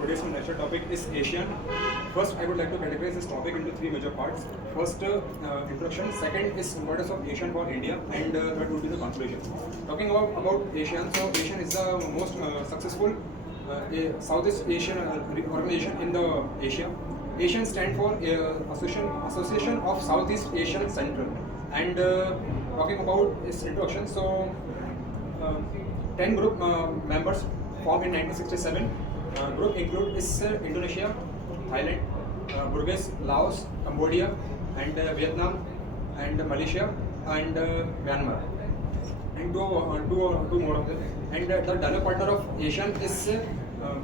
Today's lecture topic is Asian. First, I would like to categorize this topic into three major parts. First, introduction. Second is importance of Asian for India, and third would be the conclusion. Talking about Asian, so Asian is the most successful Southeast Asian organization in the Asia. Asian stand for Association of Southeast Asian Central. And talking about its introduction, so 10 group members formed in 1967. Group include is Indonesia, Thailand, Burmese, Laos, Cambodia, and Vietnam, and Malaysia, and Myanmar, and two more of them. And the developed partner of Asian is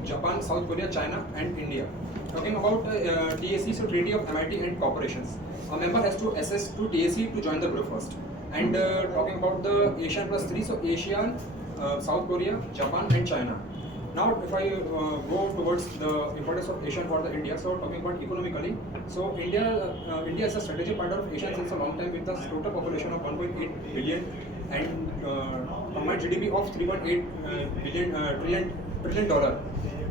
Japan, South Korea, China, and India. Talking about TAC, so Treaty of Amity and Cooperations. A member has to assess to TAC to join the group first. And talking about the Asian plus 3, so ASEAN, South Korea, Japan, and China. Now, if I go towards the importance of Asian for the India, so talking about economically, so India is a strategic partner of Asia since a long time with a total population of 1.8 billion and combined GDP of 3.8 trillion dollar.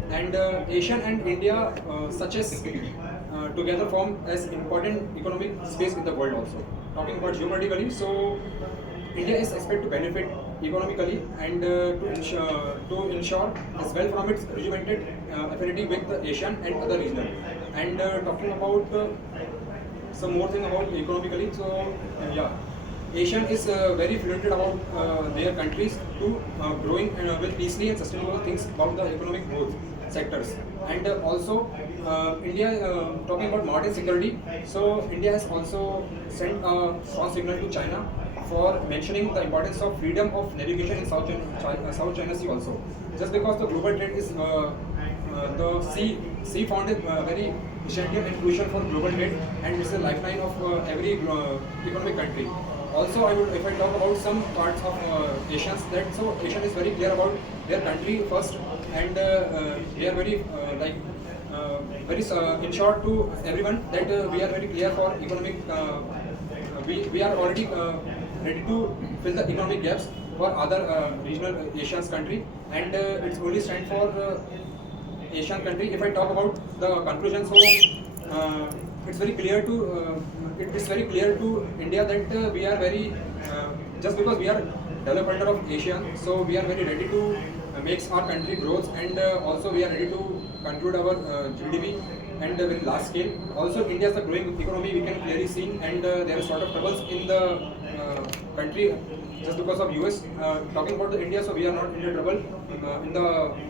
And Asian and India such as together form as important economic space in the world also. Talking about geopolitically, so India is expected to benefit economically and to ensure as well from its regimented affinity with the Asian and other region. And talking about some more thing about economically, so yeah, Asian is very fluent about their countries to growing with peacefully and sustainable things about the economic growth sectors. And also India, talking about maritime security, so India has also sent a strong signal to China for mentioning the importance of freedom of navigation in South China Sea also. Just because the global trade is the sea found is very essential and crucial for global trade, and it's a lifeline of every economic country. Also, if I talk about some parts of Asians, that so Asian is very clear about their country first, and they are very very in short to everyone that we are very clear for economic. We are already ready to fill the economic gaps for other regional Asian country, and it's only stand for Asian country. If I talk about the conclusion, so it's very clear to India that we are very just because we are developer of Asia, so we are very ready to make our country growth, and also we are ready to conclude our GDP and very large scale. Also, India is a growing economy, we can clearly see, and there is sort of troubles in the country just because of US. Talking about the India, so we are not in the trouble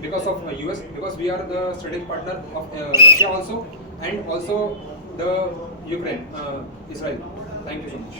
because of US, because we are the strategic partner of Russia also, and also the Ukraine, Israel. Thank you so much.